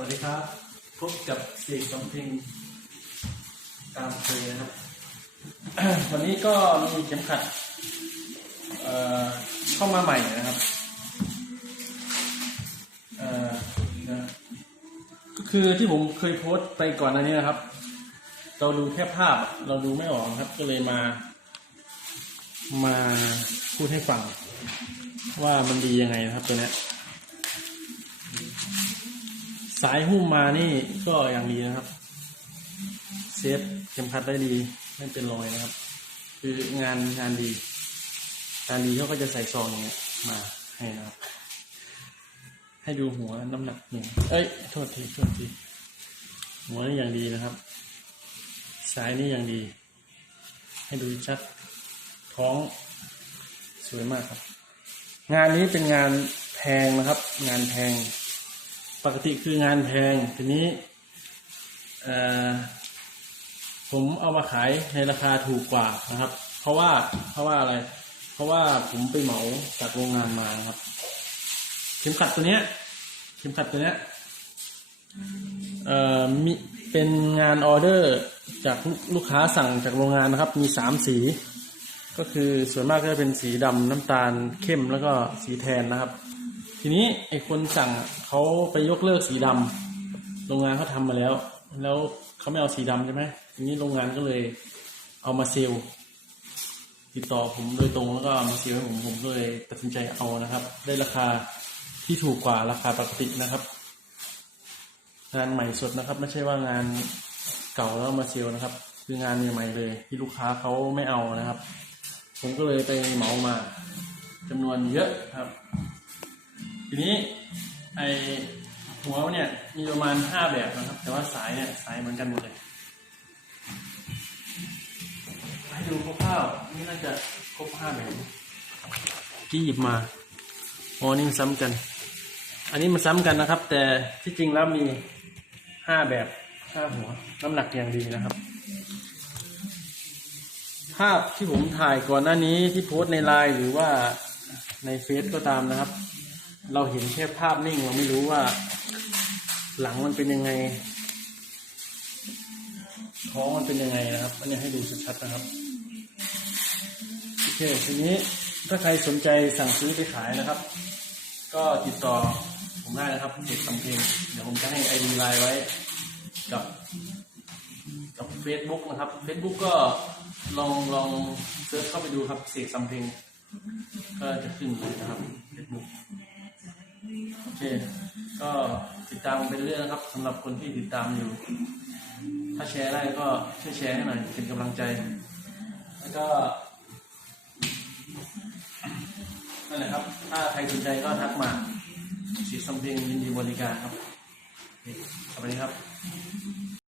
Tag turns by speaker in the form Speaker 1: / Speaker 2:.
Speaker 1: วัสดีครับ พบกับเสกสำเพ็งตามเคยนะครับ วันนี้ก็มีเข็มขัดเอ่อเข้ามาใหม่นะครับเอ่อนะก็คือที่ผมเคยโพสต์ไปก่อนหน้านี้นะครับ เราดูแค่ภาพเราดูไม่ออกครับ ก็เลยมา มาพูดให้ฟัง ว่ามันดียังไงนะครับตัวนี้ายหุ้มมานี่ก็อย่างดีนะครับ เซฟเข็มขัดได้ดีไม่เป็นรอยนะครับ คืองานงานดีงานดีเขาก็จะใส่ซองอย่างเงี้ยมาให้นะครับ ให้ดูหัวน้ำหนักหนึ่งเอ้ยโทษทีโทษทีหัวนี่อย่างดีนะครับ สายนี่อย่างดี ให้ดูชัดท้องสวยมากครับ งานนี้เป็นงานแพงนะครับ งานแพง ปกติคืองานแพงทีนี้ผมเอามาขายในราคาถูกกว่านะครับ เพราะว่าเพราะว่าอะไร เพราะว่าผมไปเหมาจากโรงงานมานะครับ เข็มขัดตัวเนี้ย เข็มขัดตัวเนี้ยเอ่อมีเป็นงานออเดอร์จากลูลูกค้าสั่งจากโรงงานนะครับ มีสามสี ก็คือส่วนมากก็จะเป็นสีดำน้ำตาลเข้มแล้วก็สีแทนนะครับ ทีนี้ไอ้คนสั่งเขาไปยกเลิกสีดำโรงงานเขาทำมาแล้ว แล้วเขาไม่เอาสีดำใช่ไหมทีนี้โรงงานก็เลย เอามาเซลติดต่อผมโดยตรงแล้วก็ามาเซลให้ผมผมก็เลยตัดสินใจเอานะครับ ได้ราคาที่ถูกกว่าราคาปกตินะครับ งานใหม่สดนะครับ ไม่ใช่ว่างานเก่าแล้วมาเซลนะครับ คืองานใหม่ๆเลย ที่ลูกค้าเขาไม่เอานะครับ ผมก็เลยไปเหมามาจำนวนเยอะครับ ทีนี้ไอหัวเนี่ยมีประมาณห้าแบบนะครับ แต่ว่าสายเนี่ยสายเหมือนกันหมดเลยให้ดูคร่าวๆนี่น่าจะครบห้าแบบกี้หยิบมาอ๋อนี่มันซ้ำกัน อันนี้มันซ้ำกันนะครับ แต่ที่จริงแล้วมีห้าแบบห้าหัวน้ำหนักอย่างดีนะครับ ภาพที่ผมถ่ายก่อนหน้านี้ที่โพสต์ในไลน์หรือว่าในเฟซก็ตามนะครับ เราเห็นแค่ภาพนิ่งเราไม่รู้ว่า หลังมันเป็นยังไง ท้องมันเป็นยังไงนะครับ อันนี้ให้ดูชัดๆนะครับโอเคทีนี้ถ้าใครสนใจสั่งซื้อไปขายนะครับ ก็ติดต่อผมได้นะครับเด็กสำเพ็งเดี๋ยวผมจะให้ไอดีไลน์ไว้กับ กับ Facebook นะครับ Facebook ก็ลองลองเซิร์ชเข้าไปดูครับเสกสำเพ็งก็จะขึ้นเลยนะครับ Facebook โอเค ก็ติดตามเป็นเรื่องนะครับสำหรับคนที่ติดตามอยู่ ถ้าแชร์ได้ก็ช่วยแชร์ให้หน่อยเป็นกำลังใจ แล้วก็นั่นแหละครับ ถ้าใครสนใจก็ทักมาเสกสำเพ็งยินดีบริการครับโอเคสวัสดีครับ